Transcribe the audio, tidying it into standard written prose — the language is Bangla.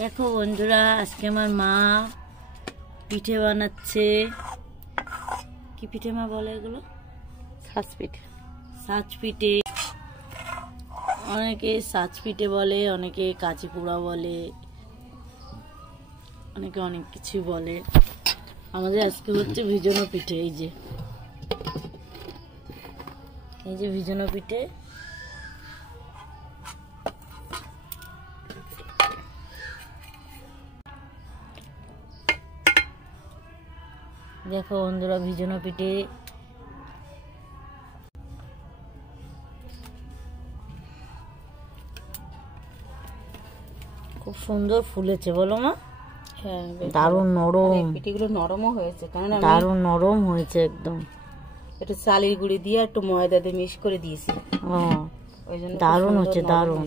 দেখো বন্ধুরা, আজকে আমার মা পিঠে বানাচ্ছে। কি পিঠে মা বলে এগুলো? সাজ পিঠে। সাজ পিঠে, অনেকে সাজ পিঠে বলে, অনেকে কাঁচি পোড়া বলে, অনেকে অনেক কিছু বলে। আমাদের আজকে হচ্ছে ভিজানো পিঠে। এই যে ভিজানো পিঠে। দেখো বন্ধুরা, ভিজানো পিঠে খুব সুন্দর ফুলেছে, বলো মা? হ্যাঁ, দারুণ নরম। পিঠেগুলো নরমও হয়েছে, কারণ দারুণ নরম হয়েছে একদম। একটু চালের গুঁড়ি দিয়ে একটু ময়দা দিয়ে মিক্স করে দিয়েছি। ও, দারুণ হচ্ছে, দারুণ।